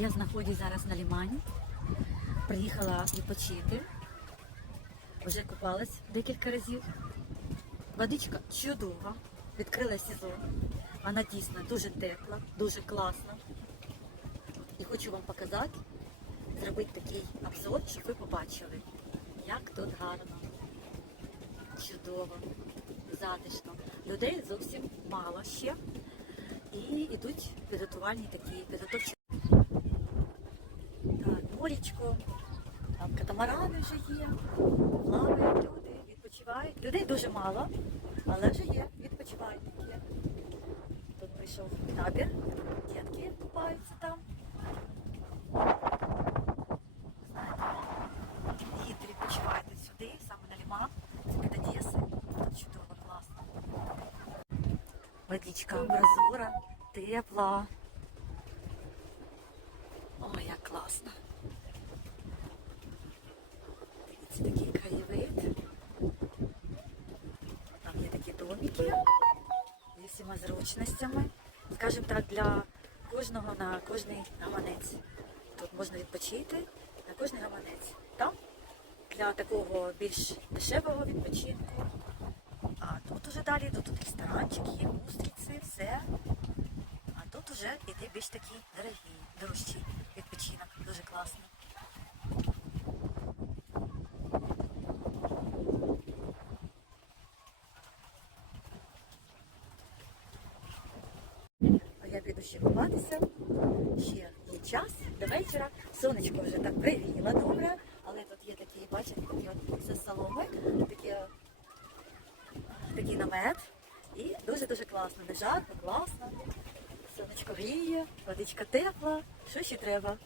Я знаходжусь зараз на лімані. Приїхала відпочити. Вже купалась декілька разів. Водичка чудова. Відкрила сезон. Вона дійсно дуже тепла, дуже класна. І хочу вам показати, зробити такий обзор, щоб ви побачили, як тут гарно, чудово, затишно. Людей зовсім мало ще. І йдуть підготувальні такі підготовчі. Морічко, там катамарани вже є, плавають люди, відпочивають. Людей дуже мало, але вже є відпочивальники. Тут прийшов табір, дітки купаються там. Знаєте, їдьте відпочивайте сюди, саме на ліман, це під Одеси. Тут чудово, класно. Водичка прозора, тепла. Ой, як класно. Дивіться, такий краєвид. Там є такі домики зі всіма зручностями. Скажімо так, для кожного на кожний гаманець. Тут можна відпочити на кожний гаманець. Там для такого більш дешевого відпочинку. А тут уже далі тут, тут ресторанчик є, устриці, все. А тут уже іде більш такий дорогі, дорожчий відпочинок. Дуже класно. А ще купатися. Ще є час до вечора. Сонечко вже так привіло добре, але тут є такі, бачите, такі от все соломи, такі, такий намет. І дуже-дуже класно. Не жарко, класно. Сонечко гріє, водичка тепла. Що ще треба?